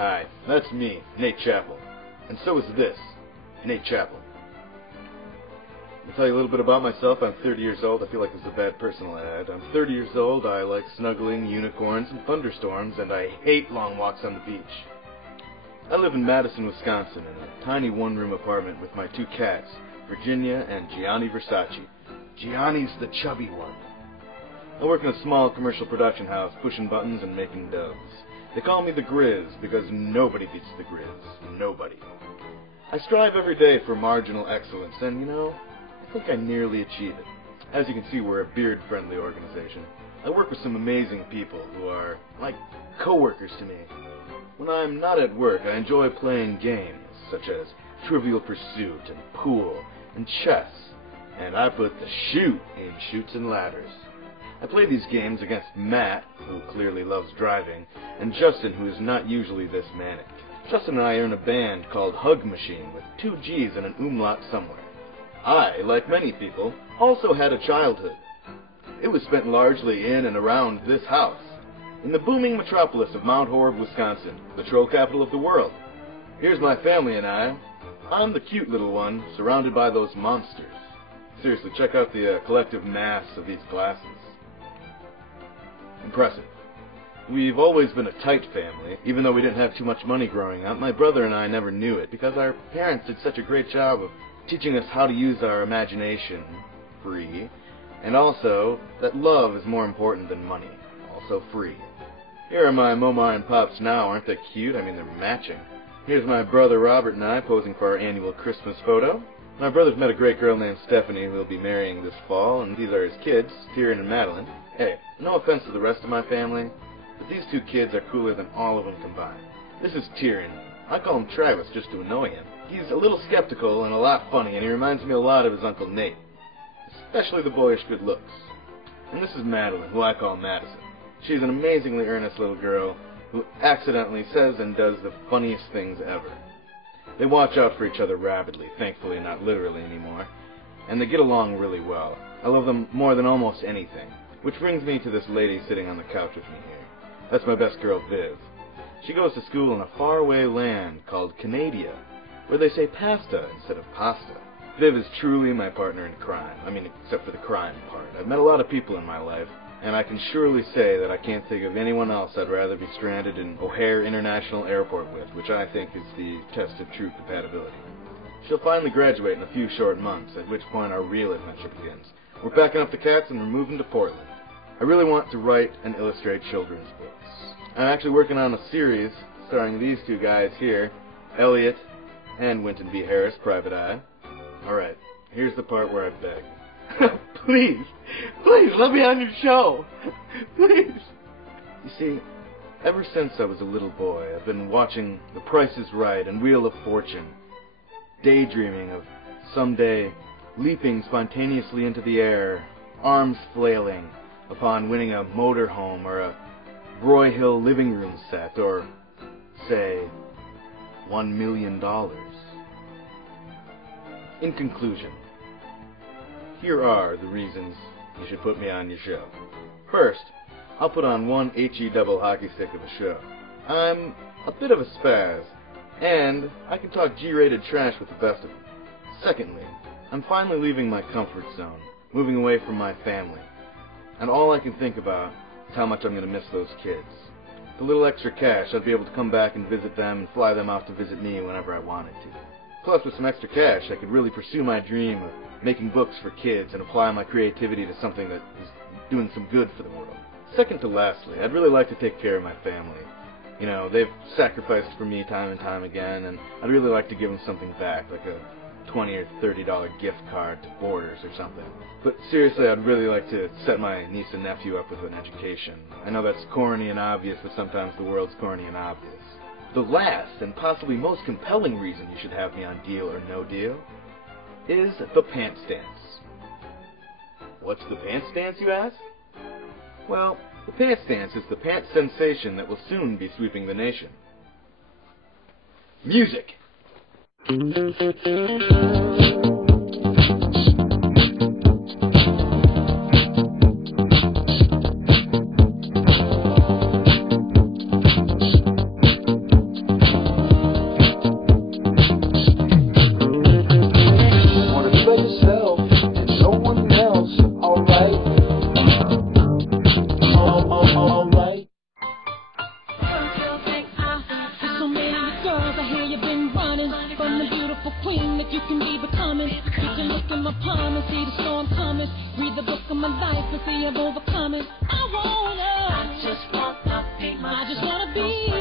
Hi, that's me, Nate Chappell. And so is this, Nate Chappell. I'll tell you a little bit about myself. I'm 30 years old. I feel like this is a bad personal ad. I'm 30 years old. I like snuggling, unicorns, and thunderstorms, and I hate long walks on the beach. I live in Madison, Wisconsin, in a tiny one-room apartment with my two cats, Virginia and Gianni Versace. Gianni's the chubby one. I work in a small commercial production house, pushing buttons and making dubs. They call me the Gr8 because nobody beats the Gr8. Nobody. I strive every day for marginal excellence, and, I think I nearly achieve it. As you can see, we're a beard-friendly organization. I work with some amazing people who are like co-workers to me. When I'm not at work, I enjoy playing games, such as Trivial Pursuit and pool and chess, and I put the shoot in Chutes and Ladders. I play these games against Matt, who clearly loves driving, and Justin, who is not usually this manic. Justin and I are in a band called Hug Machine, with 2 G's and an umlaut somewhere. I, like many people, also had a childhood. It was spent largely in and around this house, in the booming metropolis of Mount Horeb, Wisconsin, the troll capital of the world. Here's my family and I. I'm the cute little one, surrounded by those monsters. Seriously, check out the collective mass of these glasses. Impressive. We've always been a tight family, even though we didn't have too much money growing up. My brother and I never knew it, because our parents did such a great job of teaching us how to use our imagination free, and also that love is more important than money, also free. Here are my Moma and Pops now. Aren't they cute? I mean, they're matching. Here's my brother Robert and I posing for our annual Christmas photo. My brother's met a great girl named Stephanie who will be marrying this fall, and these are his kids, Tyrion and Madeline. Hey, no offense to the rest of my family, but these 2 kids are cooler than all of them combined. This is Tyrion. I call him Travis just to annoy him. He's a little skeptical and a lot funny, and he reminds me a lot of his Uncle Nate, especially the boyish good looks. And this is Madeline, who I call Madison. She's an amazingly earnest little girl who accidentally says and does the funniest things ever. They watch out for each other rapidly, thankfully not literally anymore, and they get along really well. I love them more than almost anything. Which brings me to this lady sitting on the couch with me here. That's my best girl, Viv. She goes to school in a faraway land called Canada, where they say pasta instead of pasta. Viv is truly my partner in crime. I mean, except for the crime part. I've met a lot of people in my life, and I can surely say that I can't think of anyone else I'd rather be stranded in O'Hare International Airport with, which I think is the test of true compatibility. She'll finally graduate in a few short months, at which point our real adventure begins. We're packing up the cats and we're moving to Portland. I really want to write and illustrate children's books. I'm actually working on a series starring these 2 guys here, Elliot and Winton B. Harris, Private Eye. Alright, here's the part where I beg. Please, let me on your show. Please. You see, ever since I was a little boy, I've been watching The Price is Right and Wheel of Fortune, daydreaming of someday leaping spontaneously into the air, arms flailing, upon winning a motorhome or a Broy Hill living room set, or, say, $1 million. In conclusion, here are the reasons you should put me on your show. First, I'll put on one HE double hockey stick of a show. I'm a bit of a spaz, and I can talk G-rated trash with the best of them. Secondly, I'm finally leaving my comfort zone, moving away from my family. And all I can think about is how much I'm going to miss those kids. With a little extra cash, I'd be able to come back and visit them and fly them out to visit me whenever I wanted to. Plus, with some extra cash, I could really pursue my dream of making books for kids and apply my creativity to something that is doing some good for the world. Second to lastly, I'd really like to take care of my family. They've sacrificed for me time and time again, and I'd really like to give them something back, like a $20 or $30 gift card to Borders or something. But seriously, I'd really like to set my niece and nephew up with an education. I know that's corny and obvious, but sometimes the world's corny and obvious. The last and possibly most compelling reason you should have me on Deal or No Deal is the pants dance. What's the pants dance, you ask? Well, the pants dance is the pants sensation that will soon be sweeping the nation. Music! in my palm and see the storm coming. Read the book of my life and see I've overcome it. I just wanna be